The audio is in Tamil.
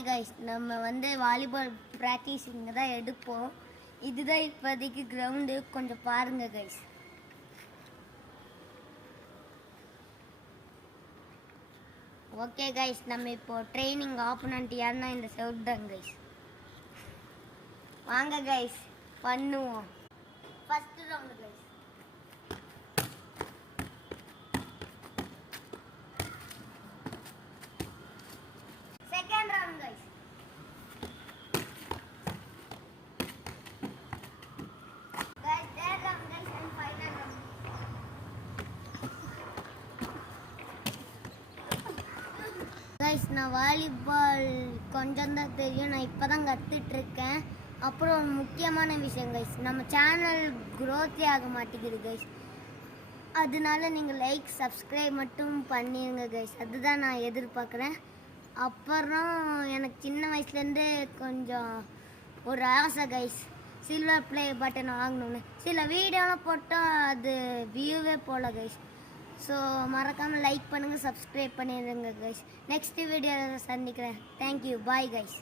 ஹாய் கைஸ், நம்ம வாலிபால் ப்ராக்டிஸ் இங்கே தான் எடுப்போம். இதுதான் இப்போதைக்கு கிரவுண்டு, கொஞ்சம் பாருங்க கைஸ். ஓகே கைஸ், நம்ம இப்போ ட்ரைனிங் ஆப்போனன்ட் யாருன்னா இந்த செவுட் தான் கைஸ். வாங்க கைஸ் பண்ணுவோம். First round guys. Second round guys. Guys third round guys and final round. Guys நான் வாலிபால் கொஞ்சம் தான் தெரியும், நான் இப்போ தான் கற்றுட்டு இருக்கேன். அப்புறம் ஒரு முக்கியமான விஷயம் கைஸ், நம்ம சேனல் க்ரோத்தே ஆக மாட்டேங்குது கைஸ். அதனால நீங்கள் லைக் சப்ஸ்கிரைப் மட்டும் பண்ணிடுங்க கைஸ், அதுதான் நான் எதிர்பார்க்குறேன். அப்புறம் எனக்கு சின்ன வயசுலேருந்தே கொஞ்சம் ஒரு ஆசை கைஸ், சில்வர் ப்ளே பட்டன் வாங்கணுன்னு. சில வீடியோலாம் போட்டால் அது வியூவே போகல கைஸ். ஸோ மறக்காமல் லைக் பண்ணுங்கள், சப்ஸ்கிரைப் பண்ணிடுங்க கைஸ். நெக்ஸ்ட் வீடியோவில் சந்திக்கிறேன். Thank you, bye guys.